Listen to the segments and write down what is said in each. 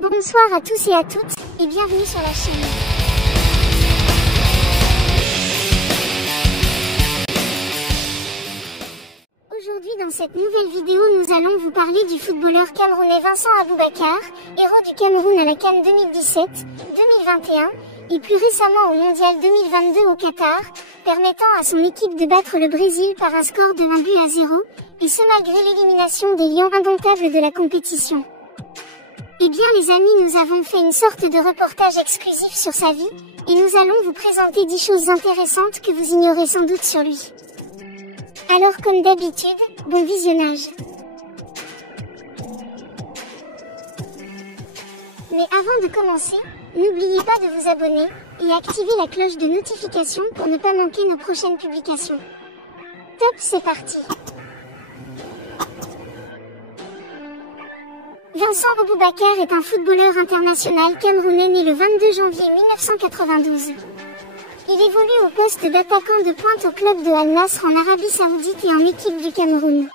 Bonsoir à tous et à toutes, et bienvenue sur la chaîne. Aujourd'hui dans cette nouvelle vidéo nous allons vous parler du footballeur camerounais Vincent Aboubakar, héros du Cameroun à la CAN 2017, 2021 et plus récemment au Mondial 2022 au Qatar, permettant à son équipe de battre le Brésil par un score de 1-0, et ce malgré l'élimination des Lions indomptables de la compétition. Eh bien les amis, nous avons fait une sorte de reportage exclusif sur sa vie, et nous allons vous présenter 10 choses intéressantes que vous ignorez sans doute sur lui. Alors comme d'habitude, bon visionnage. Mais avant de commencer, n'oubliez pas de vous abonner, et activer la cloche de notification pour ne pas manquer nos prochaines publications. Top, c'est parti! Vincent Aboubakar est un footballeur international camerounais né le 22 janvier 1992. Il évolue au poste d'attaquant de pointe au club de Al Nassr en Arabie Saoudite et en équipe du Cameroun.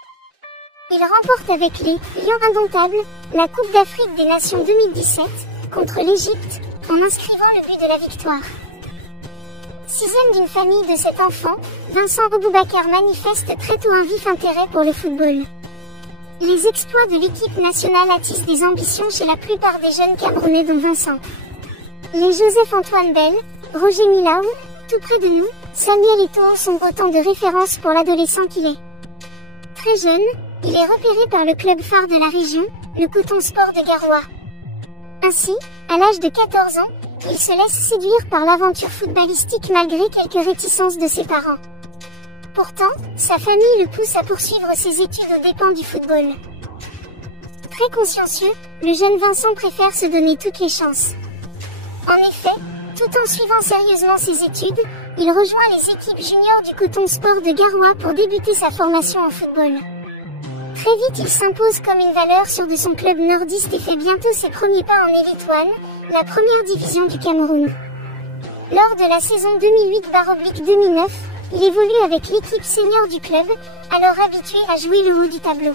Il remporte avec les Lions indomptables la Coupe d'Afrique des Nations 2017 contre l'Égypte en inscrivant le but de la victoire. Sixième d'une famille de 7 enfants, Vincent Aboubakar manifeste très tôt un vif intérêt pour le football. Les exploits de l'équipe nationale attisent des ambitions chez la plupart des jeunes Camerounais dont Vincent. Les Joseph-Antoine Bell, Roger Milaou, tout près de nous, Samuel Eto'o sont autant de références pour l'adolescent qu'il est. Très jeune, il est repéré par le club phare de la région, le Coton Sport de Garoua. Ainsi, à l'âge de 14 ans, il se laisse séduire par l'aventure footballistique malgré quelques réticences de ses parents. Pourtant, sa famille le pousse à poursuivre ses études aux dépens du football. Très consciencieux, le jeune Vincent préfère se donner toutes les chances. En effet, tout en suivant sérieusement ses études, il rejoint les équipes juniors du Coton Sport de Garoua pour débuter sa formation en football. Très vite, il s'impose comme une valeur sûre de son club nordiste et fait bientôt ses premiers pas en Elite One, la première division du Cameroun. Lors de la saison 2008/2009, il évolue avec l'équipe senior du club, alors habitué à jouer le haut du tableau.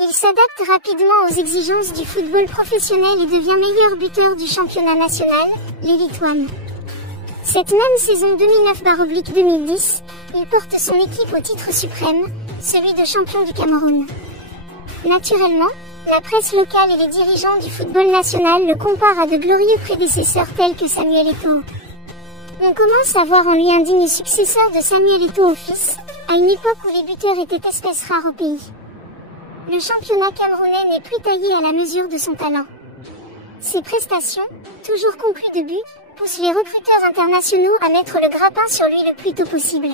Il s'adapte rapidement aux exigences du football professionnel et devient meilleur buteur du championnat national, l'Elite One. Cette même saison 2009/2010, il porte son équipe au titre suprême, celui de champion du Cameroun. Naturellement, la presse locale et les dirigeants du football national le comparent à de glorieux prédécesseurs tels que Samuel Eto'o. On commence à voir en lui un digne successeur de Samuel Eto'o fils, à une époque où les buteurs étaient espèces rares au pays. Le championnat camerounais n'est plus taillé à la mesure de son talent. Ses prestations, toujours conclues de but, poussent les recruteurs internationaux à mettre le grappin sur lui le plus tôt possible.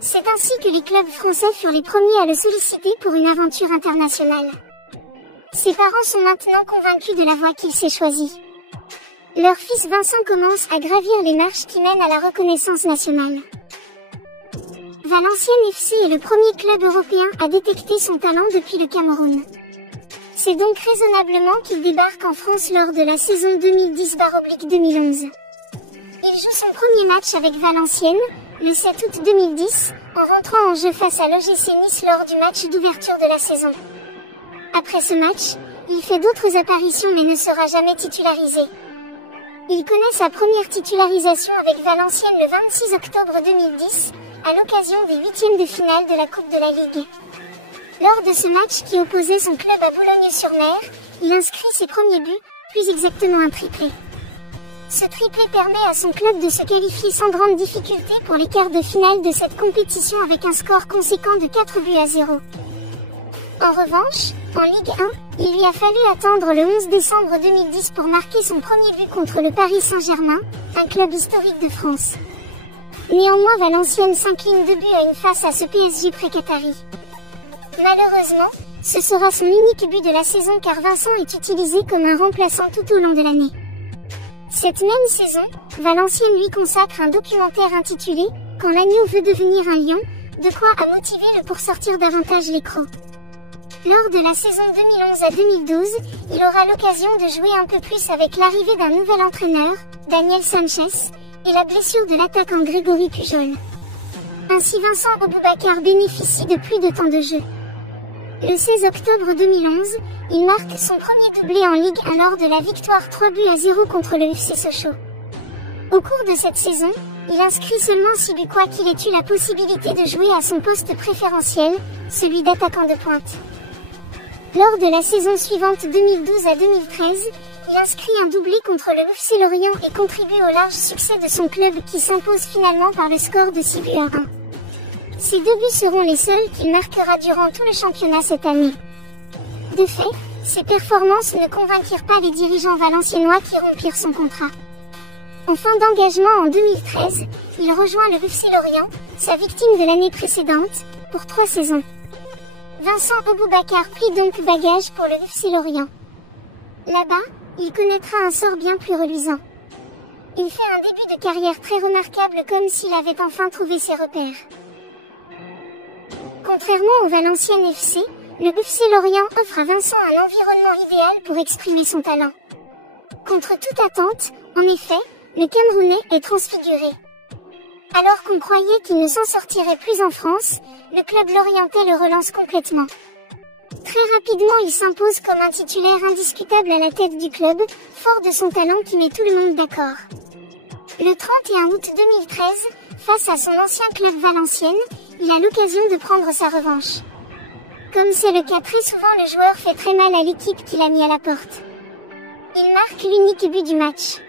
C'est ainsi que les clubs français furent les premiers à le solliciter pour une aventure internationale. Ses parents sont maintenant convaincus de la voie qu'il s'est choisie. Leur fils Vincent commence à gravir les marches qui mènent à la reconnaissance nationale. Valenciennes FC est le premier club européen à détecter son talent depuis le Cameroun. C'est donc raisonnablement qu'il débarque en France lors de la saison 2010/2011. Il joue son premier match avec Valenciennes, le 7 août 2010, en rentrant en jeu face à l'OGC Nice lors du match d'ouverture de la saison. Après ce match, il fait d'autres apparitions mais ne sera jamais titularisé. Il connaît sa première titularisation avec Valenciennes le 26 octobre 2010, à l'occasion des huitièmes de finale de la Coupe de la Ligue. Lors de ce match qui opposait son club à Boulogne-sur-Mer, il inscrit ses premiers buts, plus exactement un triplé. Ce triplé permet à son club de se qualifier sans grande difficulté pour les quarts de finale de cette compétition avec un score conséquent de 4-0. En revanche, en Ligue 1, il lui a fallu attendre le 11 décembre 2010 pour marquer son premier but contre le Paris Saint-Germain, un club historique de France. Néanmoins, Valenciennes s'incline 2 buts à 1 face à ce PSG pré-qatari. Malheureusement, ce sera son unique but de la saison car Vincent est utilisé comme un remplaçant tout au long de l'année. Cette même saison, Valenciennes lui consacre un documentaire intitulé « Quand l'agneau veut devenir un lion », de quoi a motivé pour sortir davantage les crocs. Lors de la saison 2011 à 2012, il aura l'occasion de jouer un peu plus avec l'arrivée d'un nouvel entraîneur, Daniel Sanchez, et la blessure de l'attaquant Grégory Pujol. Ainsi Vincent Aboubakar bénéficie de plus de temps de jeu. Le 16 octobre 2011, il marque son premier doublé en Ligue 1 lors de la victoire 3-0 contre le FC Sochaux. Au cours de cette saison, il inscrit seulement 6 buts qu'il ait eu la possibilité de jouer à son poste préférentiel, celui d'attaquant de pointe. Lors de la saison suivante 2012 à 2013, il inscrit un doublé contre le FC Lorient et contribue au large succès de son club qui s'impose finalement par le score de 6 buts à 1. Ces 2 buts seront les seuls qu'il marquera durant tout le championnat cette année. De fait, ses performances ne convainquirent pas les dirigeants valenciennois qui rompirent son contrat. En fin d'engagement en 2013, il rejoint le FC Lorient, sa victime de l'année précédente, pour 3 saisons. Vincent Aboubakar prit donc bagage pour le FC Lorient. Là-bas, il connaîtra un sort bien plus reluisant. Il fait un début de carrière très remarquable comme s'il avait enfin trouvé ses repères. Contrairement au Valenciennes FC, le FC Lorient offre à Vincent un environnement idéal pour exprimer son talent. Contre toute attente, en effet, le Camerounais est transfiguré. Alors qu'on croyait qu'il ne s'en sortirait plus en France, le club lorientais le relance complètement. Très rapidement, il s'impose comme un titulaire indiscutable à la tête du club, fort de son talent qui met tout le monde d'accord. Le 31 août 2013, face à son ancien club Valenciennes, il a l'occasion de prendre sa revanche. Comme c'est le cas très souvent, le joueur fait très mal à l'équipe qu'il a mis à la porte. Il marque l'unique but du match.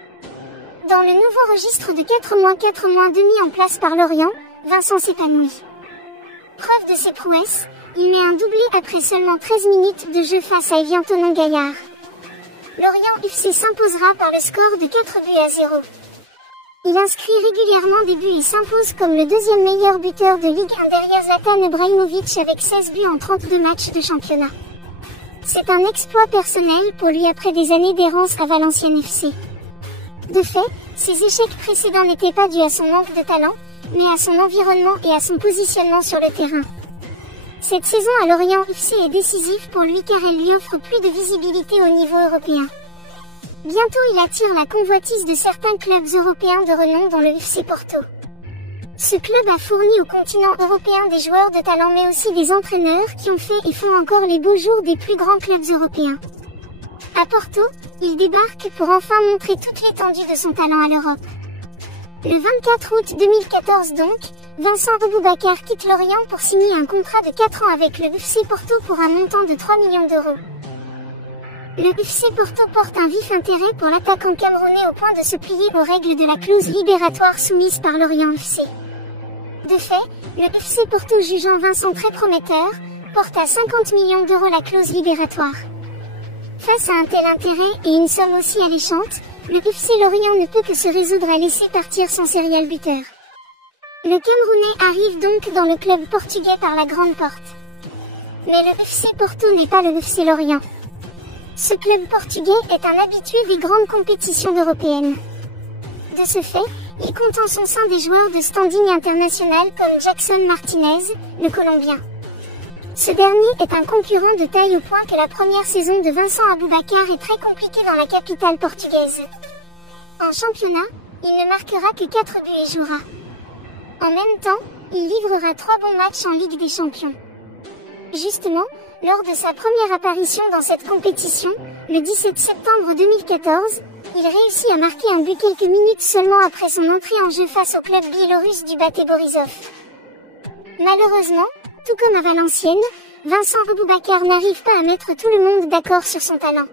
Dans le nouveau registre de 4 mois demi en place par Lorient, Vincent s'épanouit. Preuve de ses prouesses, il met un doublé après seulement 13 minutes de jeu face à Evian Tonon-Gaillard. Lorient FC s'imposera par le score de 4-0. Il inscrit régulièrement des buts et s'impose comme le deuxième meilleur buteur de Ligue 1 derrière Zlatan Ibrahimovic avec 16 buts en 32 matchs de championnat. C'est un exploit personnel pour lui après des années d'errance à Valenciennes FC. De fait, ses échecs précédents n'étaient pas dus à son manque de talent, mais à son environnement et à son positionnement sur le terrain. Cette saison à Lorient FC est décisive pour lui car elle lui offre plus de visibilité au niveau européen. Bientôt il attire la convoitise de certains clubs européens de renom dont le FC Porto. Ce club a fourni au continent européen des joueurs de talent mais aussi des entraîneurs qui ont fait et font encore les beaux jours des plus grands clubs européens. À Porto, il débarque pour enfin montrer toute l'étendue de son talent à l'Europe. Le 24 août 2014 donc, Vincent Aboubakar quitte Lorient pour signer un contrat de 4 ans avec le FC Porto pour un montant de 3 millions d'euros. Le FC Porto porte un vif intérêt pour l'attaquant camerounais au point de se plier aux règles de la clause libératoire soumise par Lorient FC. De fait, le FC Porto jugeant Vincent très prometteur, porte à 50 millions d'euros la clause libératoire. Face à un tel intérêt et une somme aussi alléchante, le FC Lorient ne peut que se résoudre à laisser partir son serial buteur. Le Camerounais arrive donc dans le club portugais par la grande porte. Mais le FC Porto n'est pas le FC Lorient. Ce club portugais est un habitué des grandes compétitions européennes. De ce fait, il compte en son sein des joueurs de standing international comme Jackson Martinez, le Colombien. Ce dernier est un concurrent de taille au point que la première saison de Vincent Aboubakar est très compliquée dans la capitale portugaise. En championnat, il ne marquera que 4 buts et jouera. En même temps, il livrera 3 bons matchs en Ligue des Champions. Justement, lors de sa première apparition dans cette compétition, le 17 septembre 2014, il réussit à marquer un but quelques minutes seulement après son entrée en jeu face au club biélorusse du Bate Borisov. Malheureusement, tout comme à Valenciennes, Vincent Aboubakar n'arrive pas à mettre tout le monde d'accord sur son talent.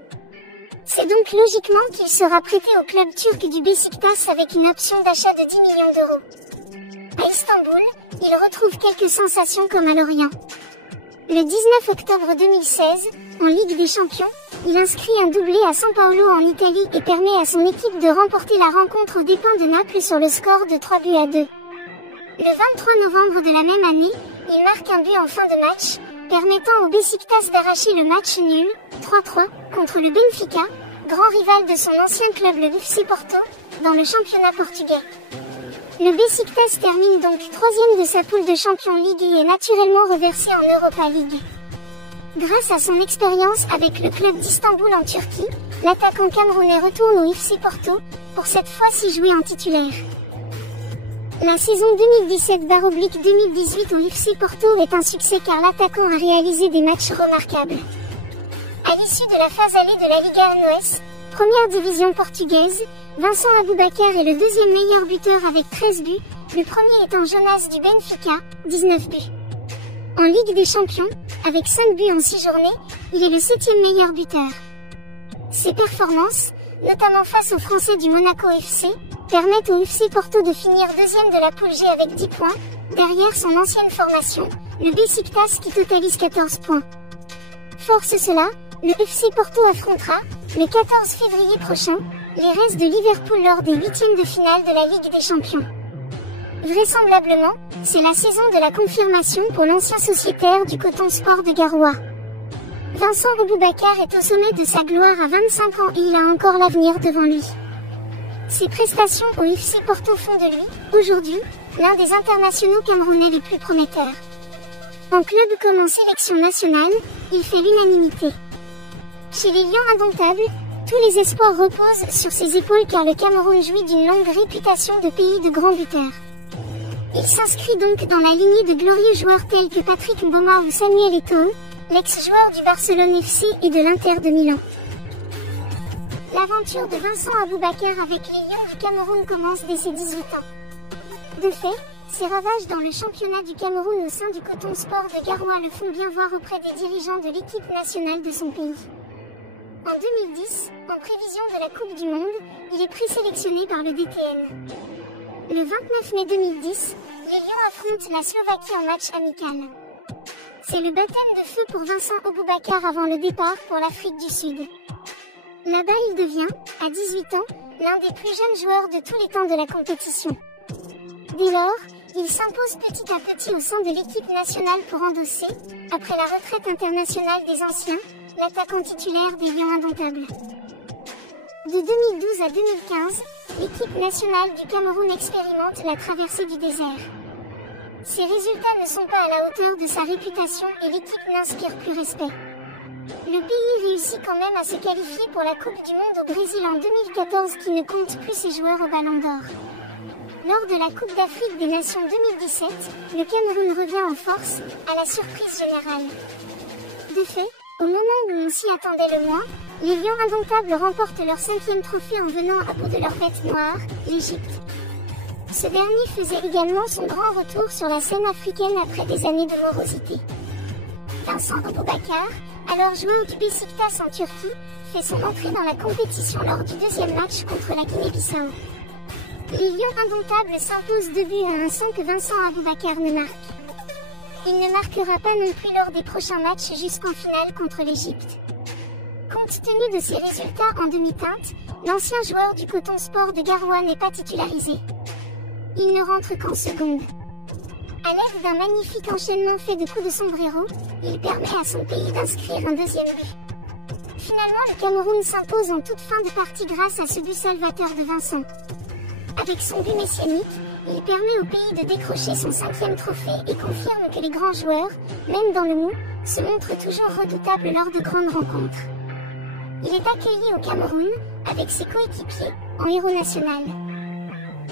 C'est donc logiquement qu'il sera prêté au club turc du Beşiktaş avec une option d'achat de 10 millions d'euros. À Istanbul, il retrouve quelques sensations comme à Lorient. Le 19 octobre 2016, en Ligue des Champions, il inscrit un doublé à São Paulo en Italie et permet à son équipe de remporter la rencontre aux dépens de Naples sur le score de 3-2. Le 23 novembre de la même année, il marque un but en fin de match, permettant au Beşiktaş d'arracher le match nul, 3-3, contre le Benfica, grand rival de son ancien club le FC Porto, dans le championnat portugais. Le Beşiktaş termine donc 3e de sa poule de Champions League et est naturellement reversé en Europa League. Grâce à son expérience avec le club d'Istanbul en Turquie, l'attaquant camerounais retourne au FC Porto, pour cette fois-ci jouer en titulaire. La saison 2017/2018 au FC Porto est un succès car l'attaquant a réalisé des matchs remarquables. À l'issue de la phase allée de la Liga ANOS, première division portugaise, Vincent Aboubakar est le deuxième meilleur buteur avec 13 buts, le premier étant Jonas du Benfica, 19 buts. En Ligue des Champions, avec 5 buts en 6 journées, il est le 7e meilleur buteur. Ses performances, notamment face aux Français du Monaco FC, permettent au FC Porto de finir deuxième de la poule G avec 10 points, derrière son ancienne formation, le Beşiktaş qui totalise 14 points. Force cela, le FC Porto affrontera, le 14 février prochain, les Reds de Liverpool lors des huitièmes de finale de la Ligue des Champions. Vraisemblablement, c'est la saison de la confirmation pour l'ancien sociétaire du Coton Sport de Garoua. Vincent Aboubakar est au sommet de sa gloire à 25 ans et il a encore l'avenir devant lui. Ses prestations au FC Porto font de lui, aujourd'hui, l'un des internationaux camerounais les plus prometteurs. En club comme en sélection nationale, il fait l'unanimité. Chez les Lions indomptables, tous les espoirs reposent sur ses épaules car le Cameroun jouit d'une longue réputation de pays de grands buteurs. Il s'inscrit donc dans la lignée de glorieux joueurs tels que Patrick Mboma ou Samuel Eto'o, l'ex-joueur du Barcelone FC et de l'Inter de Milan. L'aventure de Vincent Aboubakar avec les Lions du Cameroun commence dès ses 18 ans. De fait, ses ravages dans le championnat du Cameroun au sein du Coton Sport de Garoua le font bien voir auprès des dirigeants de l'équipe nationale de son pays. En 2010, en prévision de la Coupe du Monde, il est présélectionné par le DTN. Le 29 mai 2010, les Lions affrontent la Slovaquie en match amical. C'est le baptême de feu pour Vincent Aboubakar avant le départ pour l'Afrique du Sud. Là-bas, il devient, à 18 ans, l'un des plus jeunes joueurs de tous les temps de la compétition. Dès lors, il s'impose petit à petit au sein de l'équipe nationale pour endosser, après la retraite internationale des anciens, l'attaquant titulaire des Lions indomptables. De 2012 à 2015, l'équipe nationale du Cameroun expérimente la traversée du désert. Ses résultats ne sont pas à la hauteur de sa réputation et l'équipe n'inspire plus respect. Le pays réussit quand même à se qualifier pour la Coupe du Monde au Brésil en 2014 qui ne compte plus ses joueurs au Ballon d'Or. Lors de la Coupe d'Afrique des Nations 2017, le Cameroun revient en force, à la surprise générale. De fait, au moment où on s'y attendait le moins, les Lions indomptables remportent leur 5e trophée en venant à bout de leur bête noire, l'Égypte. Ce dernier faisait également son grand retour sur la scène africaine après des années de morosité. Vincent Aboubakar, alors joueur du Beşiktaş en Turquie, fait son entrée dans la compétition lors du deuxième match contre la Guinée-Bissau. Les Lions indomptables s'imposent 2 buts à 1 sans que Vincent Aboubakar ne marque. Il ne marquera pas non plus lors des prochains matchs jusqu'en finale contre l'Égypte. Compte tenu de ses résultats en demi-teinte, l'ancien joueur du Coton Sport de Garoua n'est pas titularisé. Il ne rentre qu'en seconde. À l'aide d'un magnifique enchaînement fait de coups de sombrero, il permet à son pays d'inscrire un deuxième but. Finalement, le Cameroun s'impose en toute fin de partie grâce à ce but salvateur de Vincent. Avec son but messianique, il permet au pays de décrocher son 5e trophée et confirme que les grands joueurs, même dans le mou, se montrent toujours redoutables lors de grandes rencontres. Il est accueilli au Cameroun, avec ses coéquipiers, en héros national.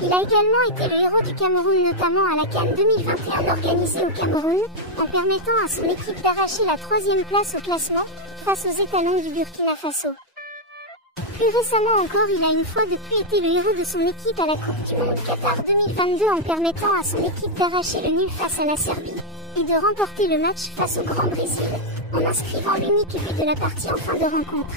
Il a également été le héros du Cameroun notamment à la CAN 2021 organisée au Cameroun, en permettant à son équipe d'arracher la 3e place au classement, face aux étalons du Burkina Faso. Plus récemment encore, il a une fois de plus été le héros de son équipe à la Coupe du Monde Qatar 2022 en permettant à son équipe d'arracher le nul face à la Serbie, et de remporter le match face au Grand Brésil, en inscrivant l'unique but de la partie en fin de rencontre.